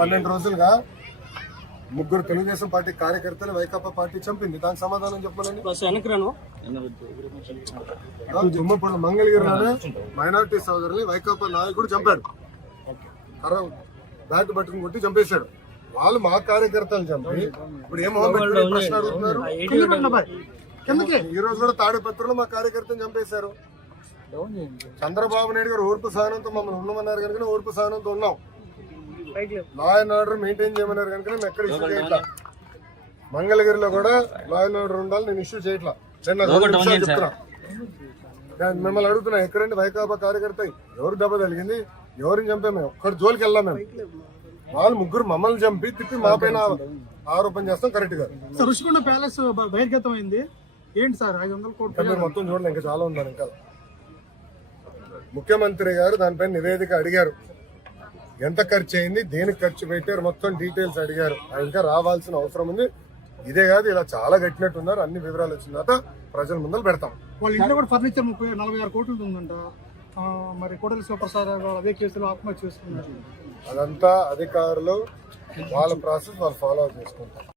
12 రోజులుగా ముగ్గురు తెలుగుదేశం పార్టీ కార్యకర్తలు వైకాపా పార్టీ చంపింది. దానికి సమాధానం చెప్పాలని తుమ్మపూడి మంగళగిరిలోనే మైనార్టీ సోదరుని వైకాపా నాయకుడు చంపాడు. బ్యాట్ పట్టుకుని కొట్టి చంపేశాడు. వాళ్ళు మా కార్యకర్తలు చంపి ఇప్పుడు ఏమో ప్రశ్న అడుగుతున్నారు. ఈ రోజు కూడా తాడిపత్రిలో మా కార్యకర్తను చంపేశారు. చంద్రబాబు నాయుడు గారు ఓర్పు సహనంతో మమ్మల్ని ఉండమన్నారు కనుక ఓర్పు సహనంతో ఉన్నాం. లా అండ్ ఆర్డర్ మెయింటైన్ చేయమన్నారు కనుక మేము ఎక్కడ ఇష్యూ చేయట్లా. మంగళగిరిలో కూడా లా అండ్ ఆర్డర్ ఉండాలి, నేను ఇష్యూ చేయట్లా. చెప్తున్నా, మిమ్మల్ని అడుగుతున్నా, ఎక్కడండి వైకాపా కార్యకర్త ఎవరు దెబ్బ తగిలింది, ఎవరిని చంపే మేము ఒక్కటి జోలికి వెళ్ళాం. మేము వాళ్ళు ముగ్గురు మమ్మల్ని చంపి తిప్పి మా పైన ఆరోపణ చేస్తాం. కరెక్ట్ గా రుషికొండ ప్యాలెస్ బహిర్గతం అయింది ఏంటి సార్? 500 కోట్లు మీరు మొత్తం చూడండి, ఇంకా చాలా ఉన్నారు. ఇంకా ముఖ్యమంత్రి గారు దానిపైన నివేదిక అడిగారు. ఎంత ఖర్చు అయింది, దేనికి ఖర్చు పెట్టారు, మొత్తం డీటెయిల్స్ అడిగారు. ఇంకా రావాల్సిన అవసరం ఉంది. ఇదే కాదు, ఇలా చాలా కట్టినట్టున్నారు. అన్ని వివరాలు వచ్చిన తర్వాత ప్రజల ముందర పెడతాం. వాళ్ళ ఇంట్లో కూడా ఫర్నిచర్ 46 కోట్లు ఉందంట. మరి కోడలి శివప్రసాద్ అదే కేసులో ఆత్మహత్య చేసుకున్నారు. అదంతా అధికారులు వాళ్ళ ప్రాసెస్ వాళ్ళు ఫాలో చేసుకుంటారు.